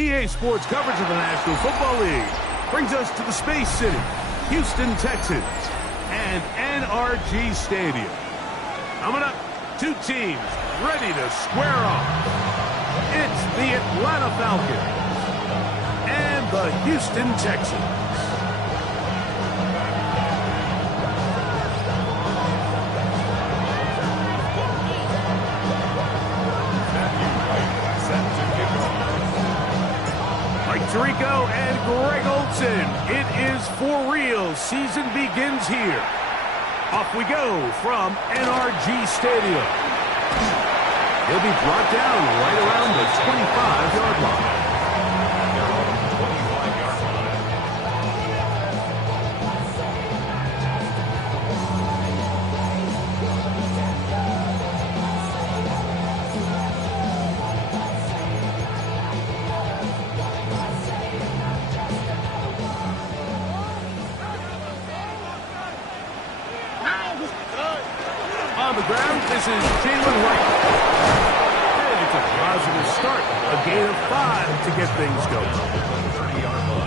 EA Sports coverage of the National Football League brings us to the Space City, Houston, Texas, and NRG Stadium. Coming up, two teams ready to square off. It's the Atlanta Falcons and the Houston Texans. Tirico and Greg Olsen. It is for real. Season begins here. Off we go from NRG Stadium. He'll be brought down right around the 25-yard line. On the ground, this is Jalen White. And it's a positive start. A gain of 5 to get things going.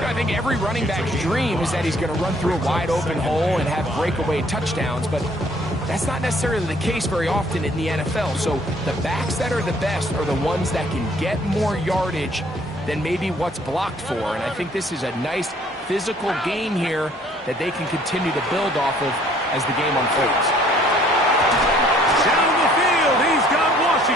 I think every running back's dream is that he's going to run through a wide open hole and have breakaway touchdowns, but that's not necessarily the case very often in the NFL. So the backs that are the best are the ones that can get more yardage than maybe what's blocked for. And I think this is a nice physical game here that they can continue to build off of as the game unfolds.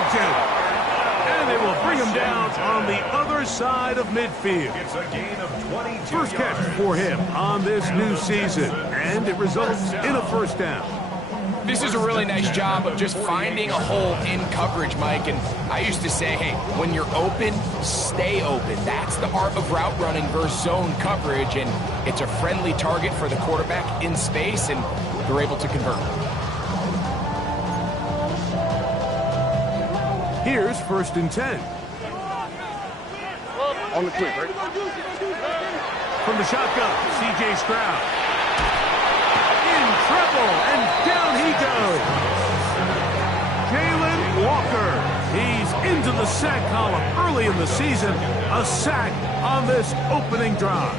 And they will bring him down on the other side of midfield. It's a gain of 22 First catch for him on this new season, and it results in a first down. This is a really nice job of just finding a hole in coverage, Mike. And I used to say, hey, when you're open, stay open. That's the art of route running versus zone coverage, and it's a friendly target for the quarterback in space, and they're able to convert. Here's 1st and 10. On the quick, right? From the shotgun, C.J. Stroud. In trouble, and down he goes. Jalen Walker. He's into the sack column early in the season. A sack on this opening drive.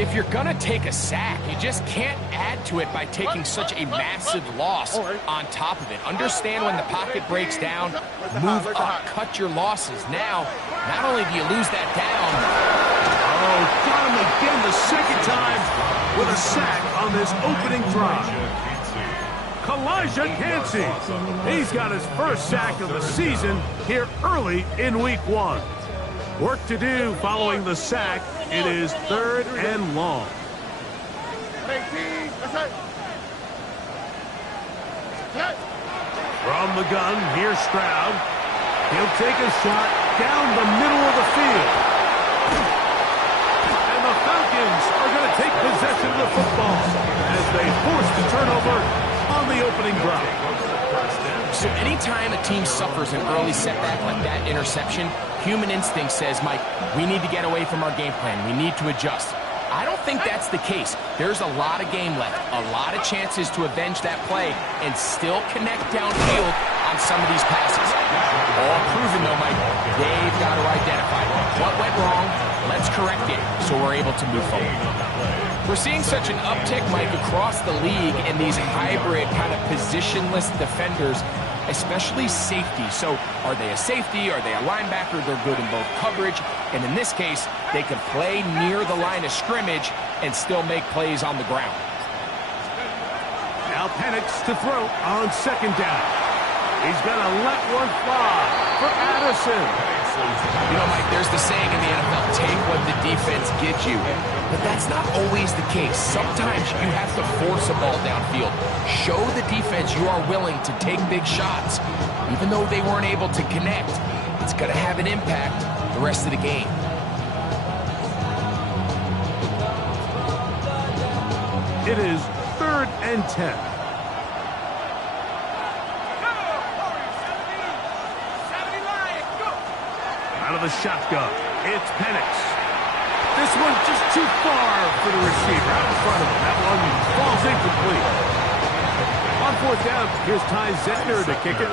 If you're going to take a sack, you just can't add to it by taking such a massive loss on top of it. Understand when the pocket breaks down, move up, cut your losses. Now, not only do you lose that down. Oh, got him again the second time with a sack on this opening drive. Kalijah Kancey. He's got his first sack of the season here early in week 1. Work to do following the sack. It is 3rd and long. From the gun, here's Stroud. He'll take a shot down the middle of the field. And the Falcons are going to take possession of the football as they force the turnover on the opening drive. So anytime a team suffers an early setback like that interception, human instinct says, Mike, we need to get away from our game plan. We need to adjust. I don't think that's the case. There's a lot of game left, a lot of chances to avenge that play and still connect downfield on some of these passes. All proven, though, Mike, they've got to identify what went wrong. Let's correct it so we're able to move forward. We're seeing such an uptick, Mike, across the league in these hybrid kind of positionless defenders, especially safety. So are they a safety? Are they a linebacker? They're good in both coverage. And in this case, they can play near the line of scrimmage and still make plays on the ground. Now Penix to throw on 2nd down. He's going to let one fly for Addison. You know, Mike, there's the saying in the NFL, take what the defense gives you. But that's not always the case. Sometimes you have to force a ball downfield. Show the defense you are willing to take big shots. Even though they weren't able to connect, it's going to have an impact the rest of the game. It is 3rd and 10. Out of the shotgun, it's Penix. This one just too far for the receiver. Out in front of him. That one falls incomplete. On 4th down, here's Ty Zentner to kick it.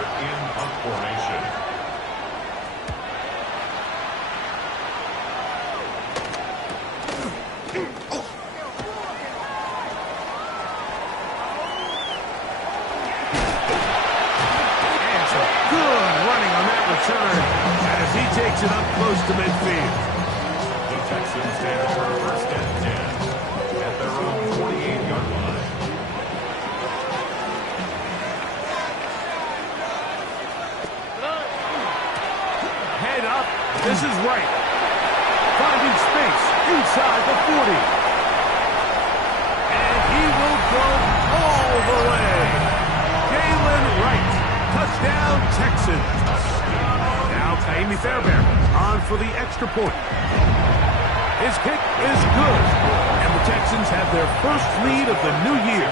return as he takes it up close to midfield. The Texans stand for first and 10 at their own 48-yard line. Head up. This is right. Finding space inside the 40. And he will go all the way. Jalen Wright. Touchdown, Texans. Now Kaimi Fairbairn on for the extra point. His kick is good. And the Texans have their first lead of the new year.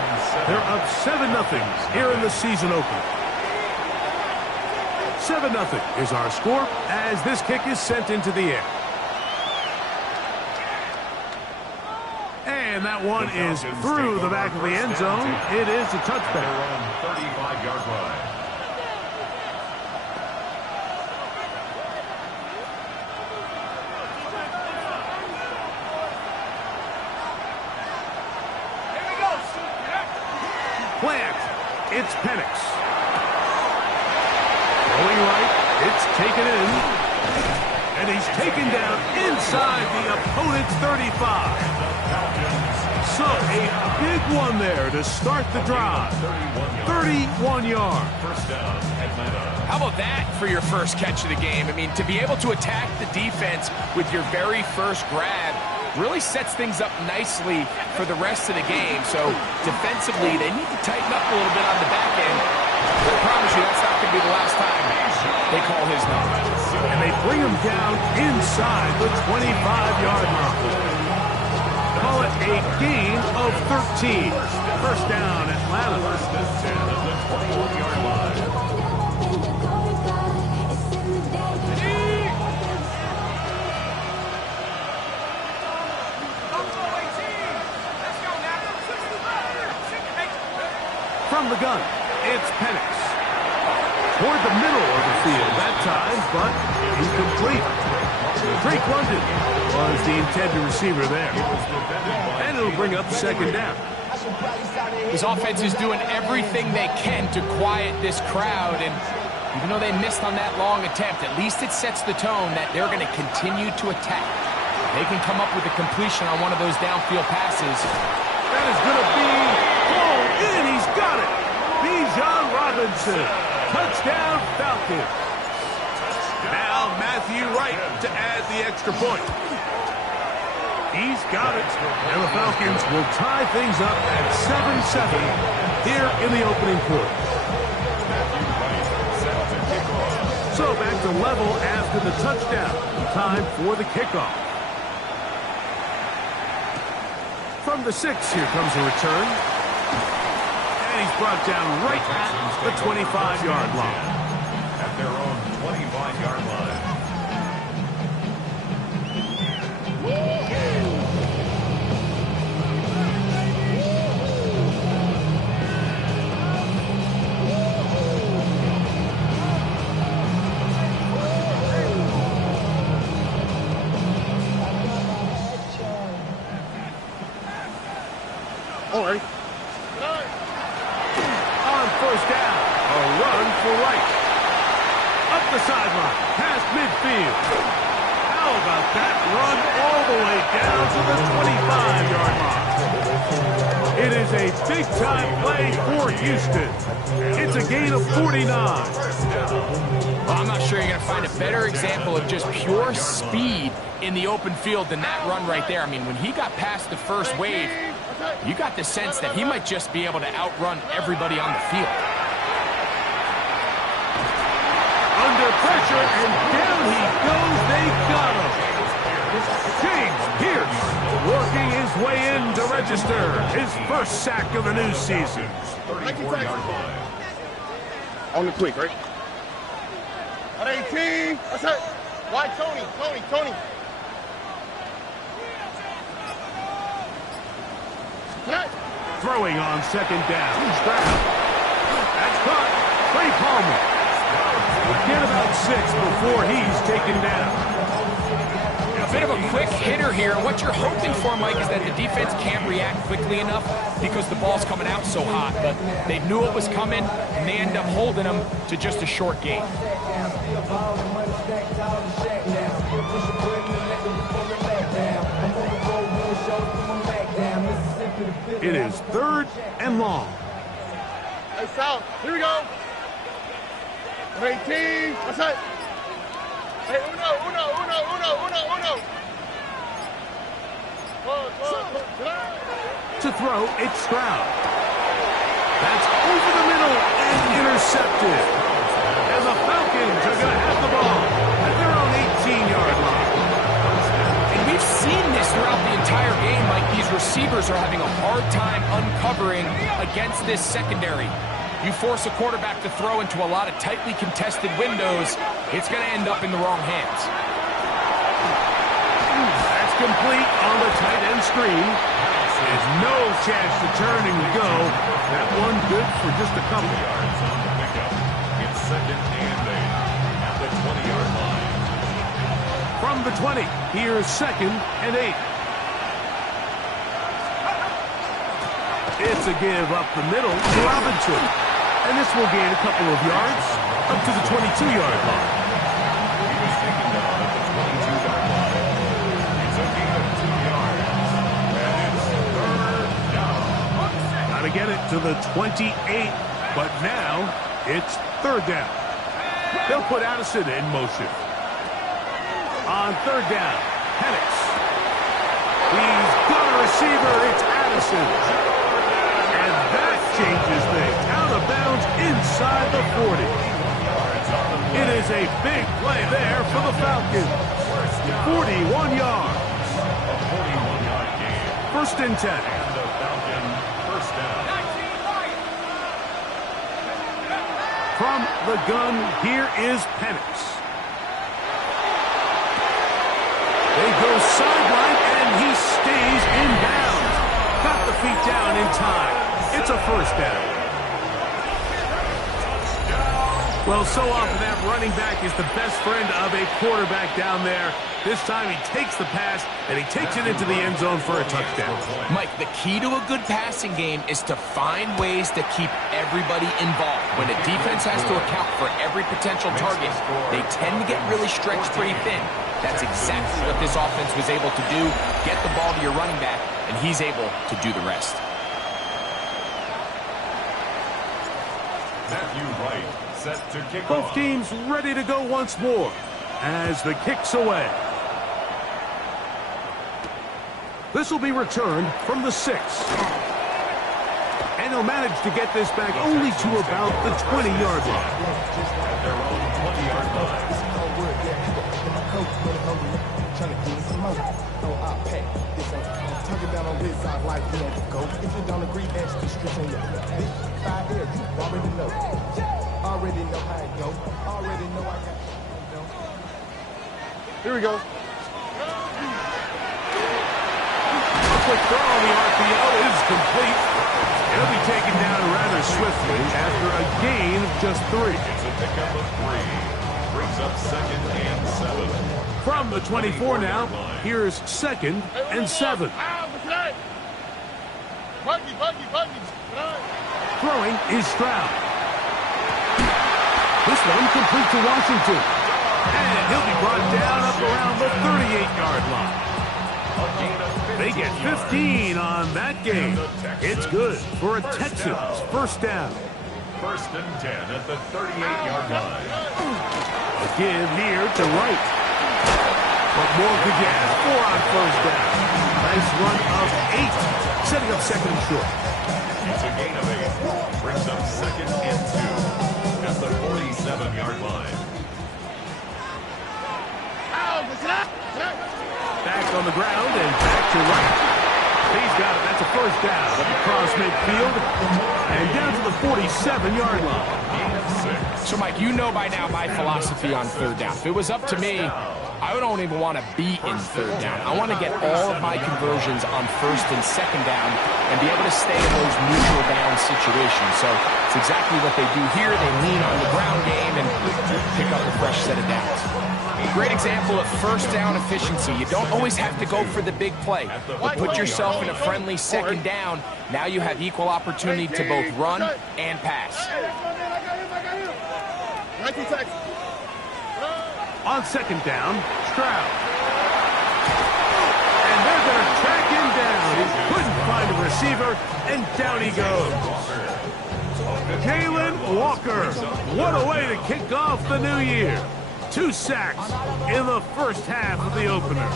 They're up 7-0 here in the season opener. 7-0 is our score as this kick is sent into the air. And that one is through the back of the end zone. It is a touchback. 35-yard line. Plant. It's Penix. Going right. It's taken in. And he's taken down inside the opponent's 35. So a big one there to start the drive. 31 yards. First down, Atlanta. How about that for your first catch of the game? I mean, to be able to attack the defense with your very first grab really sets things up nicely for the rest of the game. So defensively, they need to tighten up a little bit on the back end. I promise you that's not going to be the last time they call his number. And they bring him down inside the 25-yard line. Call it a gain of 13. First down, Atlanta. First and 10 at the 21-yard line. From the gun, it's Penix. Toward the middle of the field that time, but incomplete. Drake London was the intended receiver there. And it'll bring up second down. His offense is doing everything they can to quiet this crowd, and even though they missed on that long attempt, at least it sets the tone that they're going to continue to attack. They can come up with a completion on one of those downfield passes. That is going to be pulled in. He's got it. Bijan Robinson. Touchdown, Falcons. Now Matthew Wright to add the extra point. He's got it. And the Falcons will tie things up at 7-7 here in the opening quarter. So back to level after the touchdown. Time for the kickoff. From the 6, here comes a return. And he's brought down right at the 25-yard line. At their own 25-yard line. All right. On first down, a run for Wright. Up the sideline, past midfield. How about that run all the way down to the 25-yard line? It is a big-time play for Houston. It's a gain of 49. Well, I'm not sure you're going to find a better example of just pure speed in the open field than that run right there. I mean, when he got past the first wave, you got the sense that he might just be able to outrun everybody on the field. Under pressure, and down he goes. They got him. James Pierce working his way in to register his first sack of the new season. 34-yard line. On the quick, right? At 18. That's it. Why Tony? Throwing on second down. That's caught. Trey Palmer. Get about 6 before he's taken down. bit of a quick hitter here. What you're hoping for, Mike, is that the defense can't react quickly enough because the ball's coming out so hot. But they knew it was coming, and they end up holding them to just a short gain. It is 3rd and long. Hey, South, here we go. 18, what's that? Hey, uno. To throw, it's Stroud. That's over the middle and intercepted. And the Falcons are going to have the ball at their own 18-yard line. And we've seen this throughout the entire game, Mike. These receivers are having a hard time uncovering against this secondary. You force a quarterback to throw into a lot of tightly contested windows, it's going to end up in the wrong hands. That's complete on the tight end screen. There's no chance to turn and go. That one good for just a couple yards on the pickup. It's 2nd and 8 at the 20-yard line. From the 20, here's 2nd and 8. It's a give up the middle to Robinson. And this will gain a couple of yards up to the 22-yard line. He was taken down at the 22-yard line. It's a gain of 2 yards. And it's 3rd down. Got to get it to the 28, but now it's 3rd down. They'll put Addison in motion. On 3rd down, Penix. He's got a receiver. It's Addison. And that changes things. Out of bounds inside the 40. It is a big play there for the Falcons. 41 yards. A 41-yard gain. 1st and 10. And the Falcon 1st down. From the gun, here is Penix. They go sideline, and he stays in bounds. Got the feet down in time. It's a 1st down. Well, so often that running back is the best friend of a quarterback down there. This time he takes the pass, and he takes it into the end zone for a touchdown. Mike, the key to a good passing game is to find ways to keep everybody involved. When a defense has to account for every potential target, they tend to get really stretched pretty thin. That's exactly what this offense was able to do. Get the ball to your running back, and he's able to do the rest. Matthew Wright set to kick Both off. teams ready to go once more as the kick's away. This will be returned from the 6. And he'll manage to get this back only to about the 20-yard line. At their own 20-yard line. Here we go. A quick throw on the RPO is complete. It'll be taken down rather swiftly after a gain of just 3. It's a pickup of 3. Brings up 2nd and 7. From the 24 now, here's 2nd and 7. Buggy. Throwing is Stroud. This one complete to Washington. And he'll be brought down up around the 38-yard line. They get 15 on that game. It's good for a Texans 1st down. 1st and 10 at the 38-yard line. A give here to Wright. What more could you ask for on 1st down? Nice run of 8, setting up 2nd and short. It's a gain of 8. Brings up 2nd and 2 at the 47-yard line. Back on the ground and back to Wright. He's got it. That's a 1st down up across midfield and down to the 47-yard line. So, Mike, you know by now my philosophy on 3rd down. If it was up to me, I don't even want to be in third down. I want to get all of my conversions on first and second down and be able to stay in those neutral down situations. So it's exactly what they do here. They lean on the ground game and pick up a fresh set of downs. Great example of first down efficiency. You don't always have to go for the big play, but put yourself in a friendly second down. Now you have equal opportunity to both run and pass. On second down, Stroud. And they're going to track him down. He couldn't find a receiver, and down he goes. Jalen Walker. What a way to kick off the new year. 2 sacks in the first half of the opener.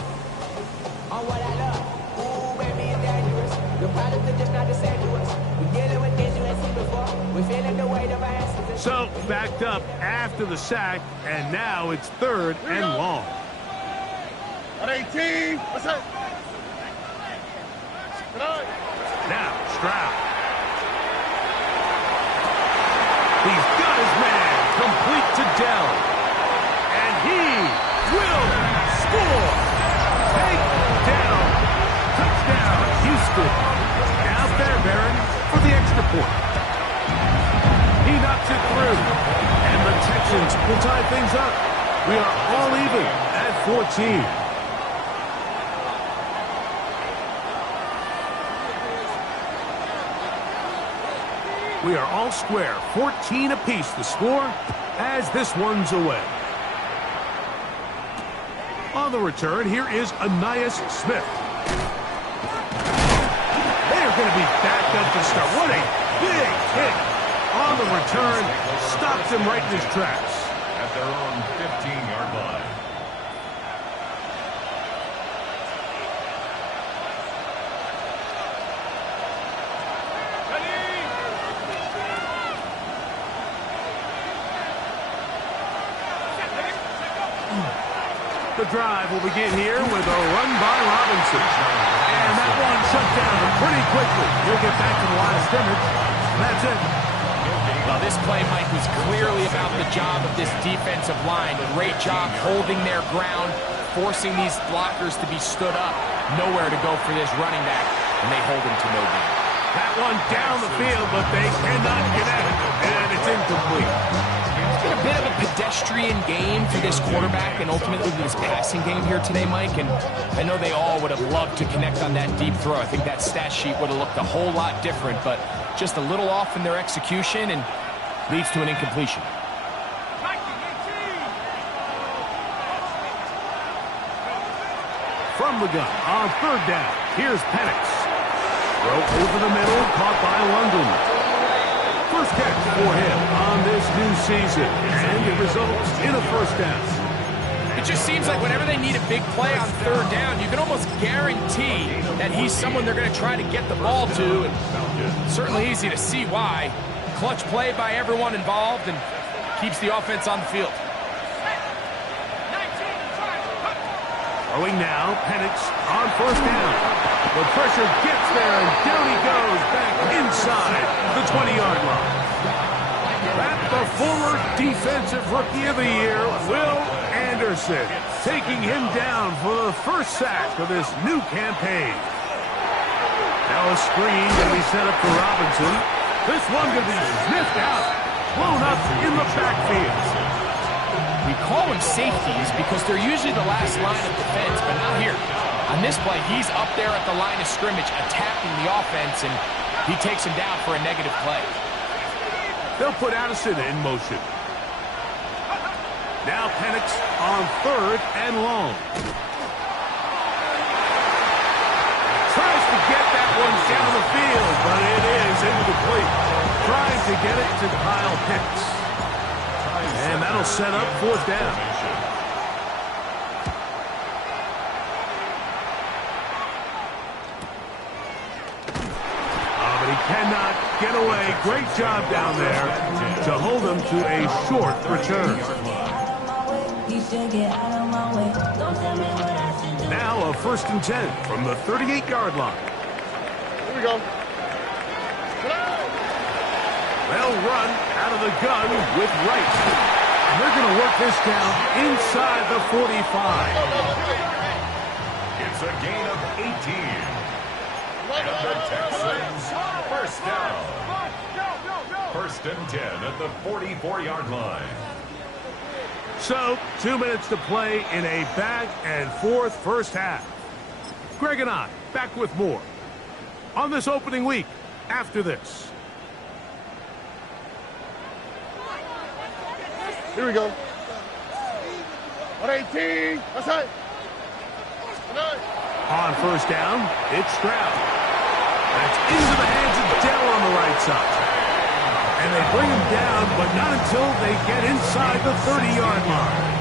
So, backed up after the sack, and now it's 3rd and long. On 18, what's up? Now, Stroud. He's got his man, complete to Dell. And he will score. Take down. Touchdown, Houston. Now Fairbairn for the extra point. He knocks it through. And the Texans will tie things up. We are all even at 14. We are all square. 14 apiece the score as this one's away. On the return, here is Ainias Smith. They're going to be backed up to start. What a big hit. On the return, stops him right in his tracks. At their own 15-yard line. The drive will begin here with a run by Robinson. And that one shut down pretty quickly. He'll get back to the line of scrimmage. That's it. Well, this play, Mike, was clearly about the job of this defensive line. Great job holding their ground, forcing these blockers to be stood up. Nowhere to go for this running back, and they hold him to no gain. That one down the field, but they cannot get at it, and it's incomplete. It's been a bit of a pedestrian game for this quarterback and ultimately this passing game here today, Mike. And I know they all would have loved to connect on that deep throw. I think that stat sheet would have looked a whole lot different, but just a little off in their execution and leads to an incompletion. From the gun on 3rd down, here's Penix. Throw over the middle, caught by London. First catch for him on this new season, and it results in a first down. It just seems like whenever they need a big play on 3rd down, you can almost guarantee that he's someone they're going to try to get the ball to, and certainly easy to see why. Clutch play by everyone involved and keeps the offense on the field. Throwing now, Penix on 1st down. The pressure gets there, and down he goes back inside the 20-yard line. That's the former Defensive Rookie of the Year, Will Anderson, taking him down for the first sack of this new campaign. Now a screen going to be set up for Robinson. This one going to be sniffed out, blown up in the backfield. We call them safeties because they're usually the last line of defense, but not here. On this play, he's up there at the line of scrimmage attacking the offense, and he takes him down for a negative play. They'll put Addison in motion. Now Penix on 3rd and long. Tries to get that one down the field, but it is incomplete. Trying to get it to Kyle Pitts. And that'll set up 4th down. Cannot get away. Great job down there to hold them to a short return. Now a 1st and 10 from the 38-yard line. Here we go. They'll run out of the gun with Wright. they're going to work this down inside the 45. It's a gain of 18. And the Texans first down. First and 10 at the 44-yard line. So, 2 minutes to play in a back-and-forth first half. Greg and I back with more on this opening week after this. Here we go. 118. That's it. On first down, it's Stroud. That's into the hands of Dell on the right side. And they bring him down, but not until they get inside the 30-yard line.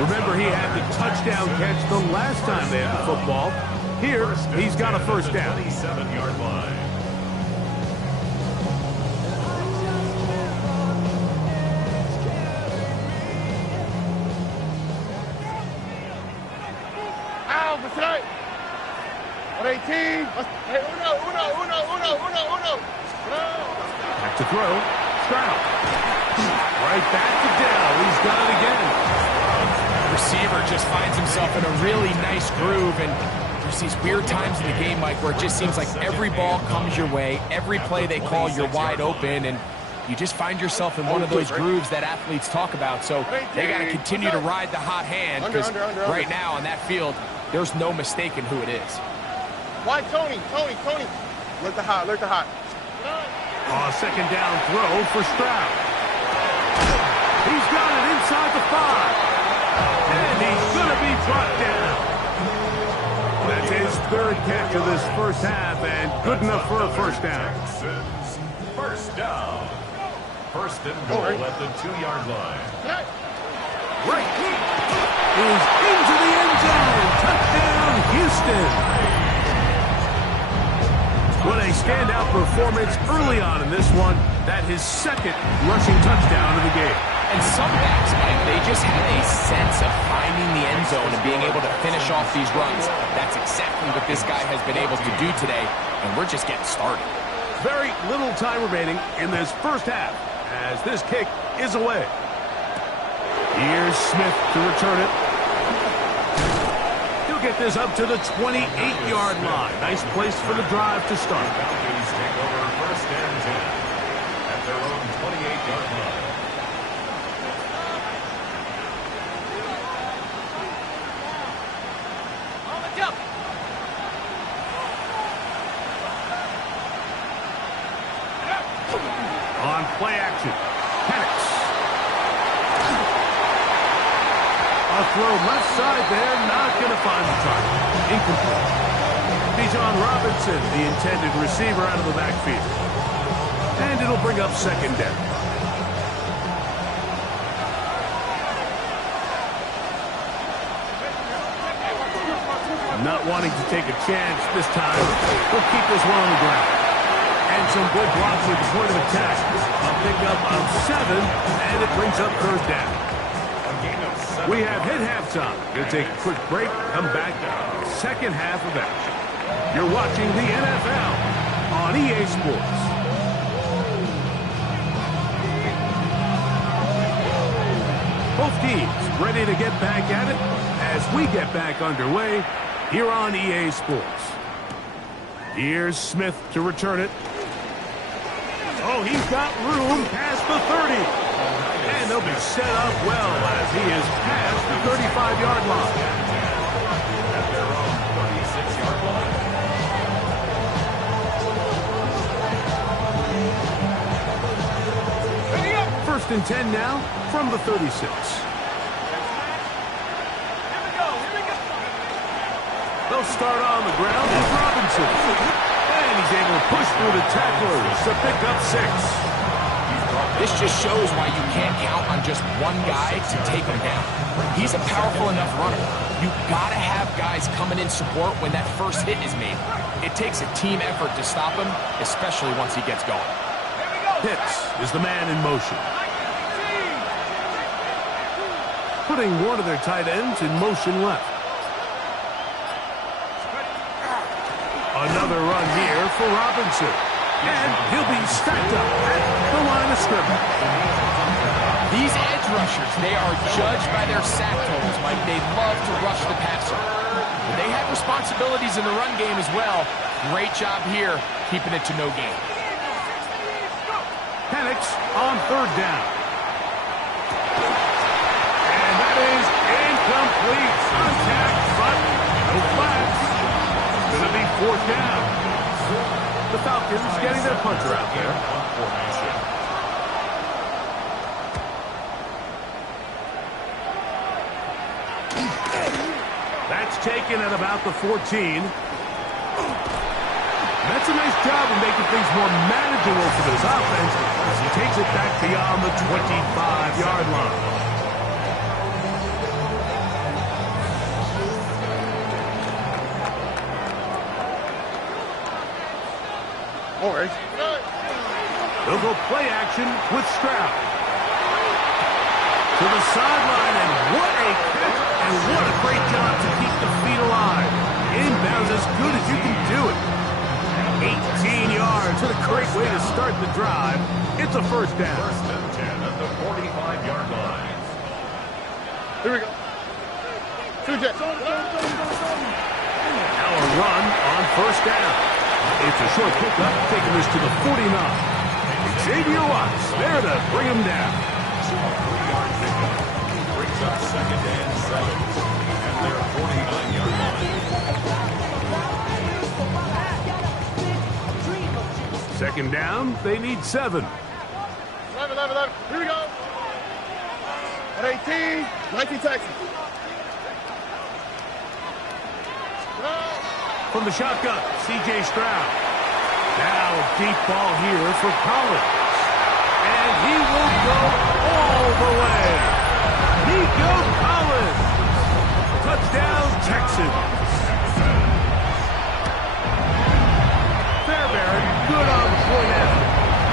Remember, he had the touchdown catch the last time they had the football. Here, he's got a first down. 27-yard line. Ow, that's right. 118. Hey, uno. Back to throw. Stroud. Right back to Dell. He's got it again. Receiver just finds himself in a really nice groove, and there's these weird times in the game, Mike, where it just seems like every ball comes your way, every play they call, you're wide open, and you just find yourself in one of those grooves that athletes talk about. So they got to continue to ride the hot hand, because right now on that field, there's no mistaking who it is. Why, Tony? Let the hot. Second down throw for Stroud. He's got it inside the 5. And he's going to be brought down. That's his third catch of this first half, and good enough for a first down. First down. First and goal at the 2-yard line. Right is into the end zone. Touchdown, Houston. What a standout performance early on in this one. That his second rushing touchdown of the game. And some backs, Mike, they just have a sense of finding the end zone and being able to finish off these runs. That's exactly what this guy has been able to do today, and we're just getting started. Very little time remaining in this first half as this kick is away. Here's Smith to return it. He'll get this up to the 28-yard line. Nice place for the drive to start. Falcons take over first and 10 at their own 28-yard line. On play action, Penix. A throw left side there, not going to find the target. Incomplete. Bijan Robinson, the intended receiver, out of the backfield. And it'll bring up second down. Not wanting to take a chance this time, we'll keep this one on the ground. And some good blocks at the point of attack. A pickup of 7, and it brings up third down. We have hit halftime. We'll take a quick break, come back, second half of action. You're watching the NFL on EA Sports. Both teams ready to get back at it as we get back underway here on EA Sports. Here's Smith to return it. Oh, he's got room past the 30. And they'll be set up well as he is past the 35-yard line. At their own 36-yard line. First and 10 now from the 36. They'll start on the ground with Robinson. And he's able to push through the tacklers to pick up 6. This just shows why you can't count on just one guy to take him down. He's a powerful enough runner. You've got to have guys coming in support when that first hit is made. It takes a team effort to stop him, especially once he gets going. Pitts is the man in motion. Putting one of their tight ends in motion left. Another run here for Robinson. And he'll be stacked up at the line of scrimmage. These edge rushers, they are judged by their sack totals, Mike. They love to rush the passer. But they have responsibilities in the run game as well. Great job here, keeping it to no gain. Penix on third down. And that is incomplete. Contact, but no flags. It's going to be fourth down. The Falcons getting their punter out there. That's taken at about the 14. That's a nice job of making things more manageable for this offense as he takes it back beyond the 25-yard line. All right. They'll go play action with Stroud. To the sideline, and what a catch, and what a great job to keep the feet alive. Inbounds as good as you can do it. 18 yards. What a great way to start the drive. It's a first down. First and 10 at the 45-yard line. Here we go. Two jets. Now a run on first down. It's a short pickup, taking this to the 49. Xavier Watts there to bring him down. 3-yard pickup. Brings up second and 7 at their 49-yard line. Second down, they need 7. 11. Here we go. At 18, 19 Texans. From the shotgun, C.J. Stroud. Now a deep ball here for Collins. And he will go all the way. Nico Collins. Touchdown, Texans. Fairbairn, good on point out.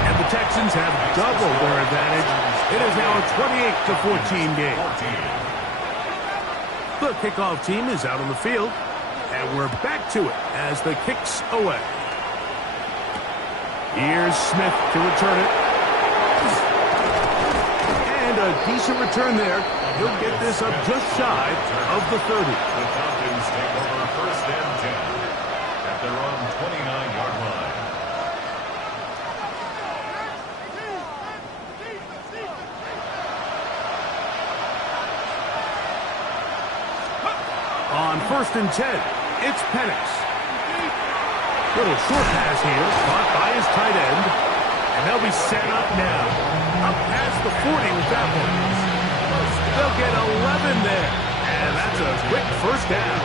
And the Texans have doubled their advantage. It is now a 28-14 game. The kickoff team is out on the field. And we're back to it as the kick's away. Here's Smith to return it. And a decent return there. He'll get this up just shy of the 30. The Falcons take over first and 10 at their own 29-yard line. On first and 10. It's Penix. Little short pass here, caught by his tight end. And they'll be set up now. Up past the 40 with that one. They'll get 11 there. And that's a quick first down.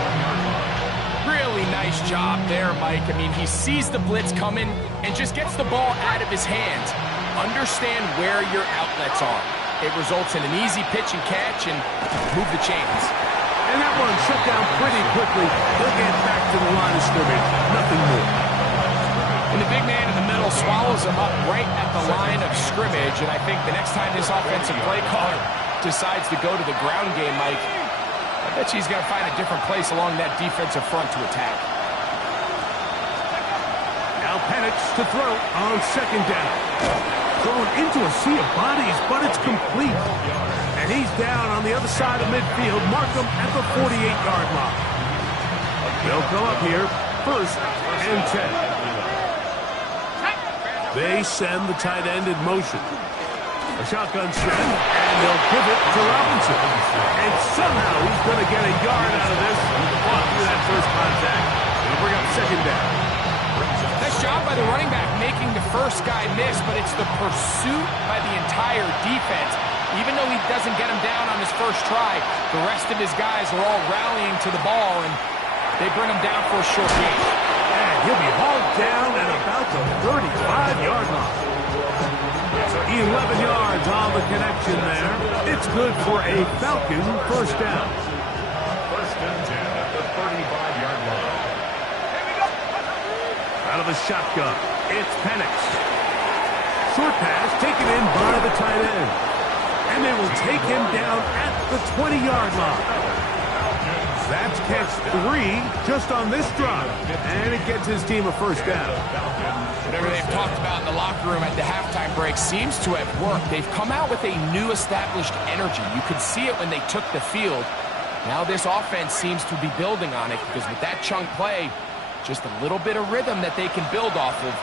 Really nice job there, Mike. I mean, he sees the blitz coming and just gets the ball out of his hands. Understand where your outlets are. It results in an easy pitch and catch and move the chains. And that one shut down pretty quickly. He'll get back to the line of scrimmage. Nothing more. And the big man in the middle swallows him up right at the line of scrimmage. And I think the next time this offensive play caller decides to go to the ground game, Mike, I bet you he's going to find a different place along that defensive front to attack. Now Penix to throw on second down. Thrown into a sea of bodies, but it's complete. And he's down on the other side of midfield. Markham at the 48-yard line. They'll go up here, first and 10. They send the tight end in motion. A shotgun send, and they'll give it to Robinson. And somehow he's going to get a yard out of this. Walk through that first contact. They'll bring up second down. Nice job by the running back making the first guy miss, but it's the pursuit by the entire defense. Even though he doesn't get him down on his first try, the rest of his guys are all rallying to the ball, and they bring him down for a short gain. And he'll be hauled down at about the 35-yard line. 11 yards on the connection there. It's good for a Falcon first down. First and 10 at the 35-yard line. Out of the shotgun, it's Penix. Short pass taken in by the tight end. And they will take him down at the 20-yard line. That's catch 3 just on this drive. And it gets his team a first down. Whatever they've talked about in the locker room at the halftime break seems to have worked. They've come out with a new established energy. You could see it when they took the field. Now this offense seems to be building on it because with that chunk play, just a little bit of rhythm that they can build off of.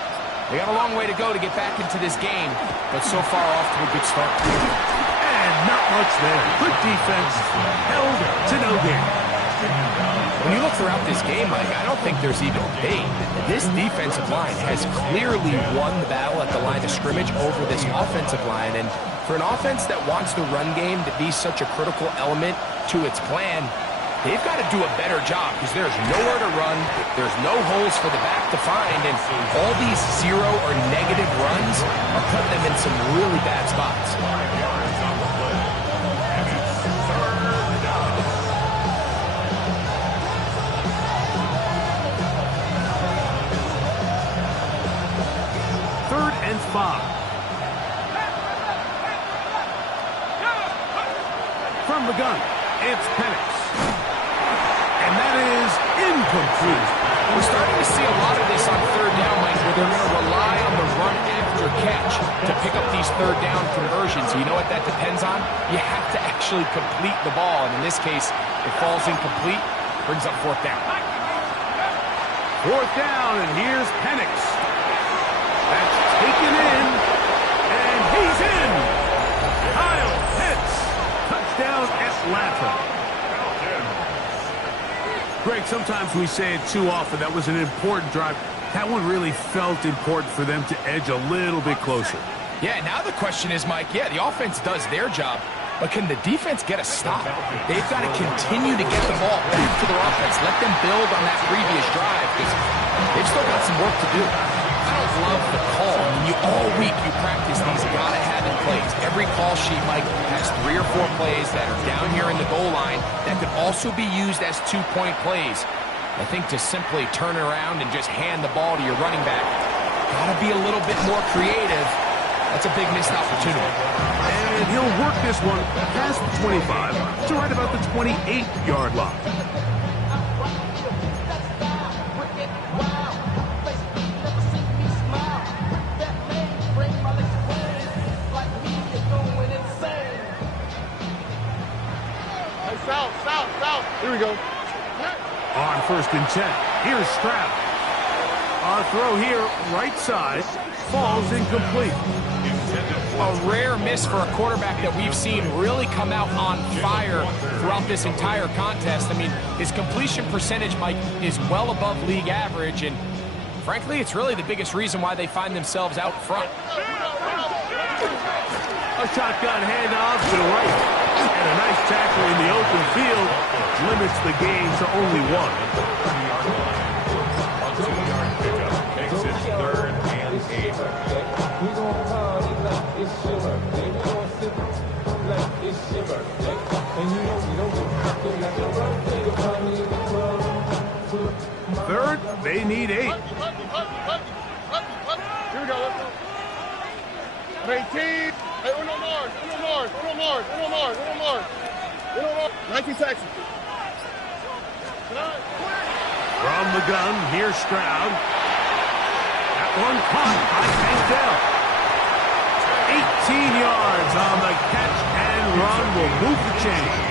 They got a long way to go to get back into this game, but so far off to a good start. And not much there. Good defense, held to no gain. When you look throughout this game, Mike, I don't think there's even debate. This defensive line has clearly won the battle at the line of scrimmage over this offensive line. And for an offense that wants the run game to be such a critical element to its plan, they've got to do a better job because there's nowhere to run, there's no holes for the back to find, and all these zero or negative runs are putting them in some really bad spots. Third and 5. From the gun, it's Penix. And that is incomplete. We're starting to see a lot of this on third down, Mike, where they're going to rely on the run after catch to pick up these third down conversions. You know what that depends on? You have to actually complete the ball. And in this case, it falls incomplete, brings up fourth down. Fourth down, and here's Penix. That's taken in, and he's in. Kyle Pitts. Touchdown, Atlanta. Greg, sometimes we say it too often. That was an important drive. That one really felt important for them to edge a little bit closer. Yeah, now the question is, Mike, yeah, the offense does their job, but can the defense get a stop? They've got to continue to get the ball back to their offense. Let them build on that previous drive because they've still got some work to do. I don't love the call. I mean, all week you practice these gotta-have-it plays. Every call sheet, Mike, has 3 or 4 plays that are down here in the goal line that could also be used as 2-point plays. I think to simply turn around and just hand the ball to your running back, gotta be a little bit more creative. That's a big missed opportunity. And he'll work this one past the 25 to right about the 28-yard line. South. Here we go. On first and 10, here's Stroud. Our throw here, right side, falls incomplete. A rare miss for a quarterback that we've seen really come out on fire throughout this entire contest. I mean, his completion percentage, Mike, is well above league average, and frankly, it's really the biggest reason why they find themselves out front. A shotgun handoff to the right. And a nice tackle in the open field limits the gain to only 1. A 2-yard pickup makes it 3rd and 8. Third, they need 8. Here we go. Let's go. 18. Hey, Uno Mars. 19 Texas. From the gun, here's Stroud. That one caught by Mandel. 18 yards on the catch and run will move the chains.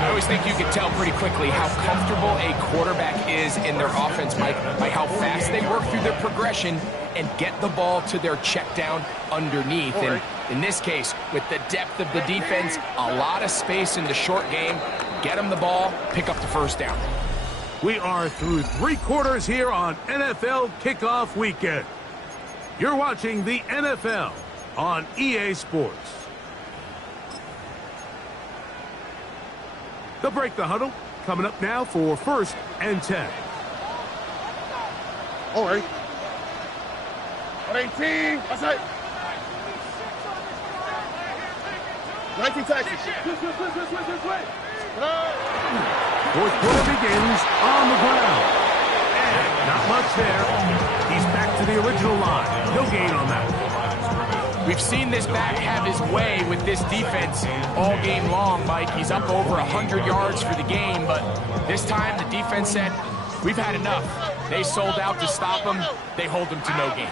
I always think you can tell pretty quickly how comfortable a quarterback is in their offense, Mike, by how fast they work through their progression and get the ball to their check down underneath. And in this case, with the depth of the defense, a lot of space in the short game, get them the ball, pick up the first down. We are through 3 quarters here on NFL Kickoff Weekend. You're watching the NFL on EA Sports. They'll break the huddle. Coming up now for first and 10. All right. 18. That's it. 19 Texas. Fourth quarter begins on the ground. And not much there. He's back to the original line. No gain on that. We've seen this back have his way with this defense all game long, Mike. He's up over 100 yards for the game, but this time the defense said, we've had enough. They sold out to stop him. They hold him to no gain.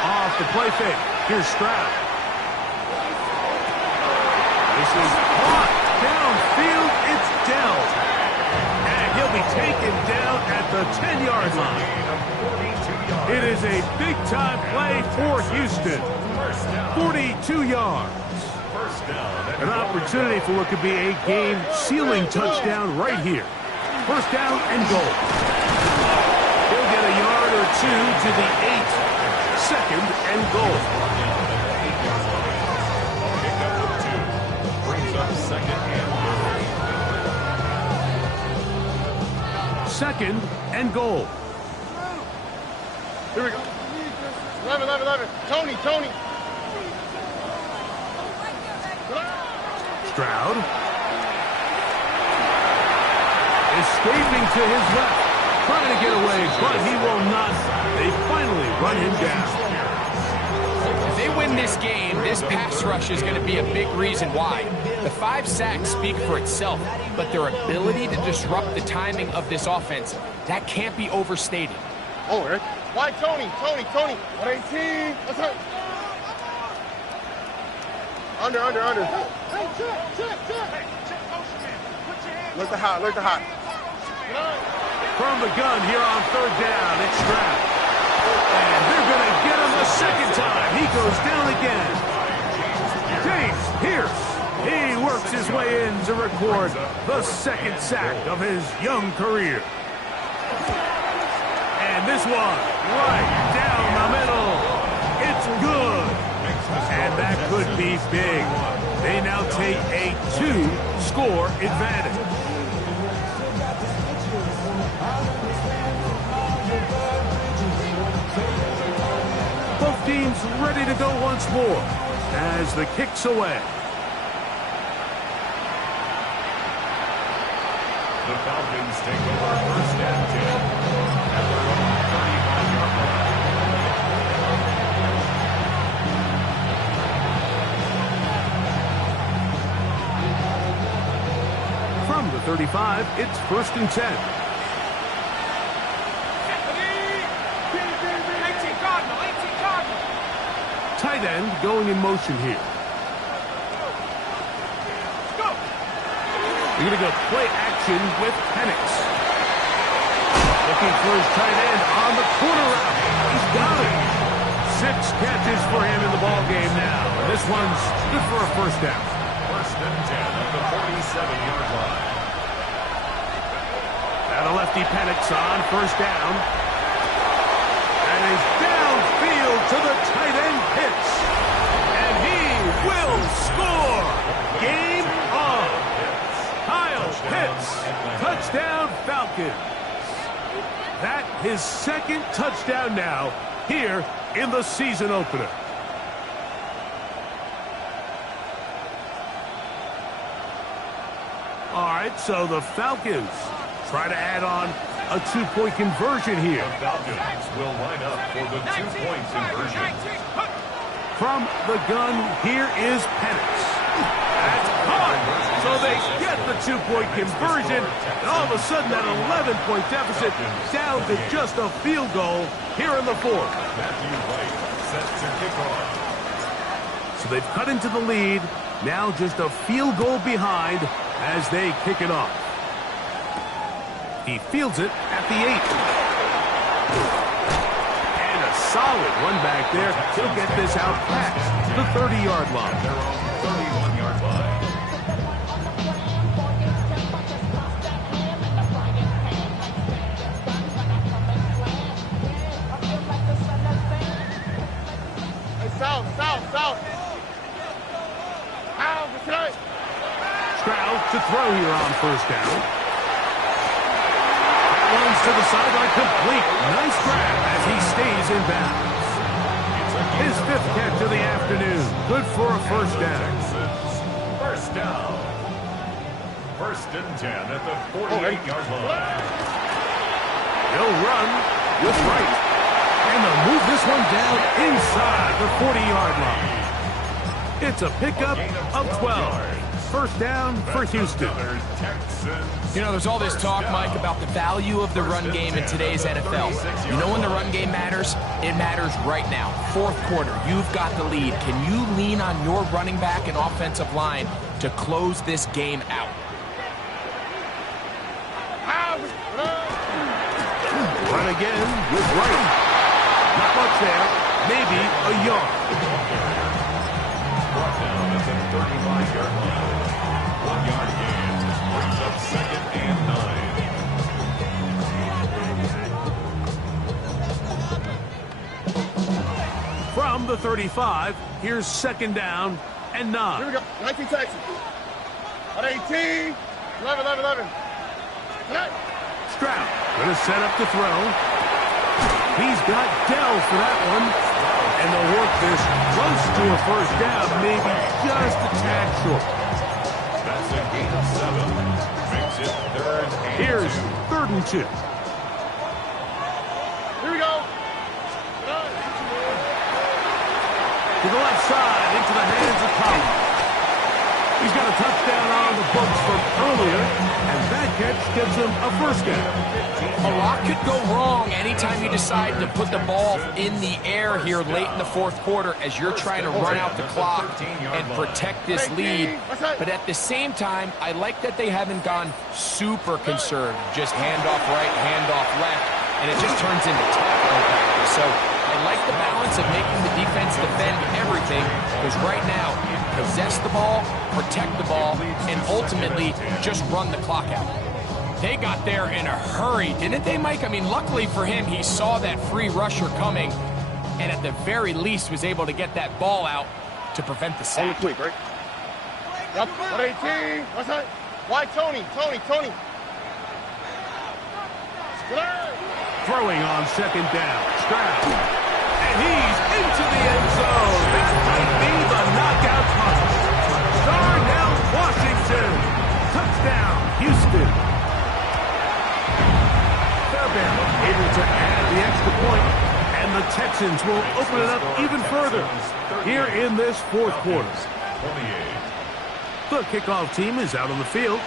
Off the play fake. Here's Stroud. This is caught. Downfield, it's dealt. And he'll be taken down at the 10-yard line. It is a big-time play for Houston. 42 yards. An opportunity for what could be a game-sealing touchdown right here. First down and goal. He'll get a yard or two to the 8. Second and goal. Second and goal. Here we go. 11. Tony. Stroud. Escaping to his left. Trying to get away, but he will not. They finally run him down. If they win this game, this pass rush is going to be a big reason why. The 5 sacks speak for itself, but their ability to disrupt the timing of this offense, that can't be overstated. Oh, Eric. Why Tony? 118. Let's hurt. Under. Look the hot. From the gun here on third down, it's Stroud. And they're going to get him a second time. He goes down again. James Pierce. He works his way in to record the second sack of his young career. And this one, right down the middle. It's good. And that could be big. They now take a 2-score advantage. Both teams ready to go once more as the kick's away. The Falcons take over first and 10 at their own 35-yard line. From the 35, it's first and 10. Tight end going in motion here. We're going to go play action with Penix. Looking for his tight end on the corner route. He's got it. 6 catches for him in the ball game now. And this one's good for a first down. First and 10 at the 47-yard line. Now the lefty Penix on first down. And he's downfield to the tight end Pitts. And he will score. Game on. Kyle Pitts. Touchdown Falcons. That his second touchdown now here in the season opener. All right, so the Falcons try to add on a 2-point conversion here. The Falcons will line up for the 2-point conversion. From the gun, here is Penix. That's caught. So they get the 2-point conversion. And all of a sudden, that 11-point deficit down to just a field goal here in the fourth. Matthew White set to kick off. So they've cut into the lead. Now just a field goal behind as they kick it off. He fields it at the 8. And a solid run back there. He'll get this out past the 30-yard line. Their own 31-yard line. South. Stroud to throw here on first down. That one's to the sideline complete. Nice grab as he stays in bounds. His 5th catch of the afternoon. Good for a first down. First down. First and 10 at the 48-yard line. He'll run with right. And they'll move this one down inside the 40-yard line. It's a pickup of 12. First down for Houston. You know, there's all this talk, Mike, about the value of the run game in today's NFL. You know when the run game matters? It matters right now. Fourth quarter, you've got the lead. Can you lean on your running back and offensive line to close this game out? Run again with Wright. Not much there. Maybe a yard. Brought down at the 35-yard line. 1 yard gain. Brings up 2nd and 9. From the 35, here's 2nd down and 9. Here we go. 19 Texans. At 18. 11. Stroud going to set up to throw. He's got Dell for that one. And they'll work this close to a first down, maybe just a tad short. That's a gain of 7. Makes it 3rd and 2. Here's 3rd and 2. Here we go. To the left side, into the hands of Collins. He's got a touchdown on the books from earlier, and that catch gives him a first down. A lot could go wrong anytime you decide to put the ball in the air here late in the fourth quarter as you're trying to run out the clock and protect this lead. But at the same time, I like that they haven't gone super conserved. Just handoff right, handoff left, and it just turns into tackling practice. So I like the balance of making the defense defend everything, because right now, possess the ball, protect the ball, and ultimately just run the clock out. They got there in a hurry, didn't they, Mike? I mean, luckily for him, he saw that free rusher coming, and at the very least was able to get that ball out to prevent the sack. Quick, right? Yep. At 18. What's that? Why Tony? Throwing on 2nd down. Stroud. And he's into the end zone. That might be the knockout punch. Darnell Washington. Touchdown, Houston. Fairbairn able to add the extra point, and the Texans will open it up even further here in this fourth quarter. The kickoff team is out on the field,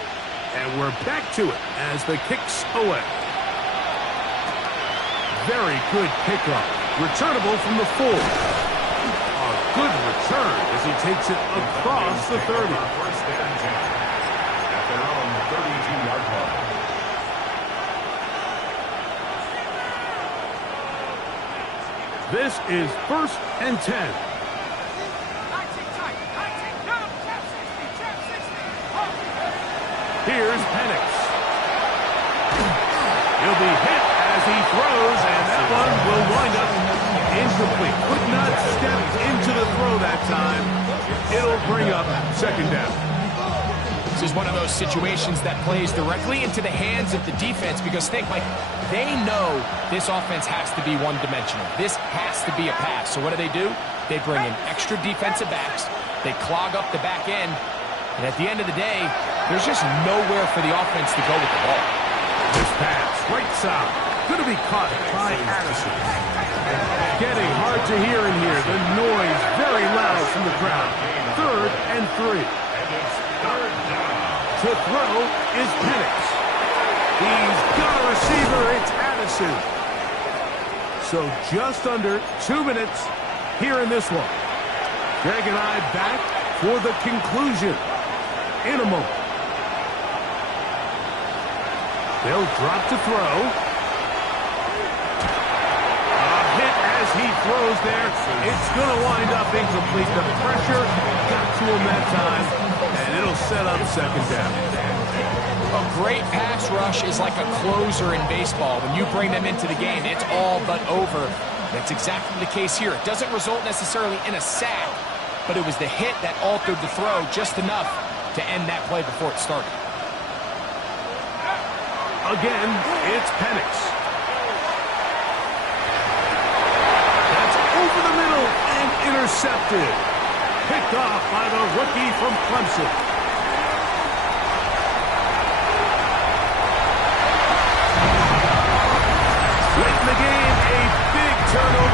and we're back to it as the kick's away. Very good kickoff. Returnable from the 4. A good return as he takes it across the 30. First and 10. At their own 32-yard line. This is 1st and 10. Here's Penix. He'll be hit as he throws, and that one will wind up incomplete. Could not step into the throw that time. It'll bring up 2nd down. This is one of those situations that plays directly into the hands of the defense, because think, Mike, they know this offense has to be one-dimensional. This has to be a pass. So what do? They bring in extra defensive backs. They clog up the back end. And at the end of the day, there's just nowhere for the offense to go with the ball. This pass, right side, going to be caught by Addison. Getting hard to hear in here. The noise very loud from the crowd. 3rd and 3. To throw is Penix. He's got a receiver. It's Addison. So just under 2 minutes here in this one. Greg and I back for the conclusion in a moment. They'll drop to throw. A hit as he throws there. It's going to wind up incomplete. The pressure got to him that time, and it'll set up 2nd down. A great pass rush is like a closer in baseball. When you bring them into the game, it's all but over. That's exactly the case here. It doesn't result necessarily in a sack, but it was the hit that altered the throw just enough to end that play before it started. Again, it's Penix. That's over the middle and intercepted. Picked off by the rookie from Clemson. Late in the game, a big turnover.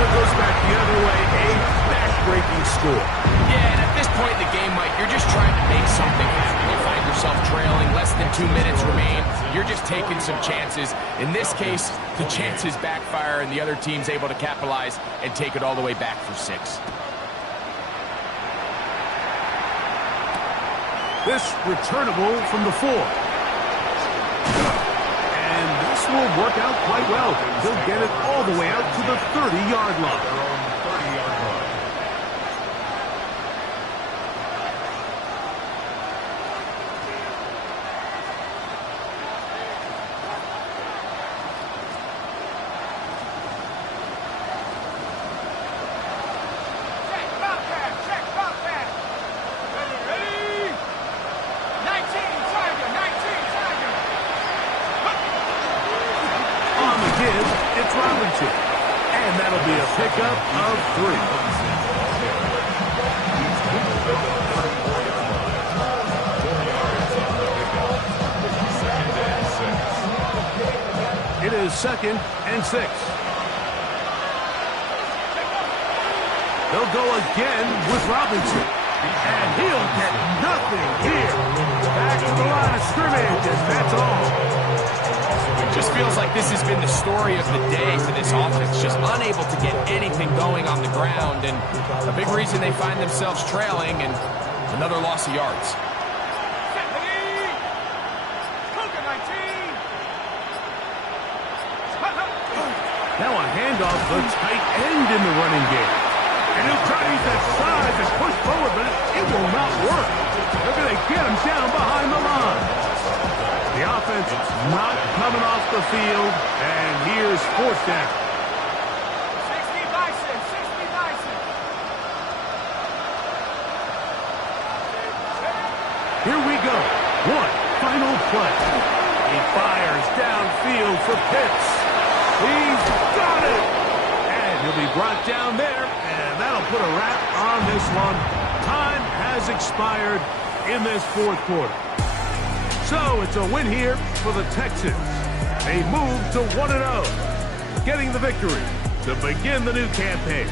score. Yeah, and at this point in the game, Mike, you're just trying to make something happen. You find yourself trailing, less than 2 minutes remain. You're just taking some chances. In this case, the chances backfire, and the other team's able to capitalize and take it all the way back for 6. This returnable from the 4. And this will work out quite well. He'll get it all the way out to the 30-yard line. It's Robinson, and that'll be a pickup of 3. It is 2nd and 6. They'll go again with Robinson, and he'll get nothing here. Back to the line of scrimmage, and that's all. Just feels like this has been the story of the day for this offense. Just unable to get anything going on the ground, and a big reason they find themselves trailing and another loss of yards. Now a handoff, the tight end in the running game. And he'll try to use that size and push forward, but it will not work. They're going to get him down behind the line. The offense not coming off the field, and here's 4th down. 60 Bison, 60 Bison. Here we go. One final play. He fires downfield for Pitts. He's got it. And he'll be brought down there, and that'll put a wrap on this one. Time has expired in this 4th quarter. So it's a win here for the Texans. They move to 1-0, getting the victory to begin the new campaign.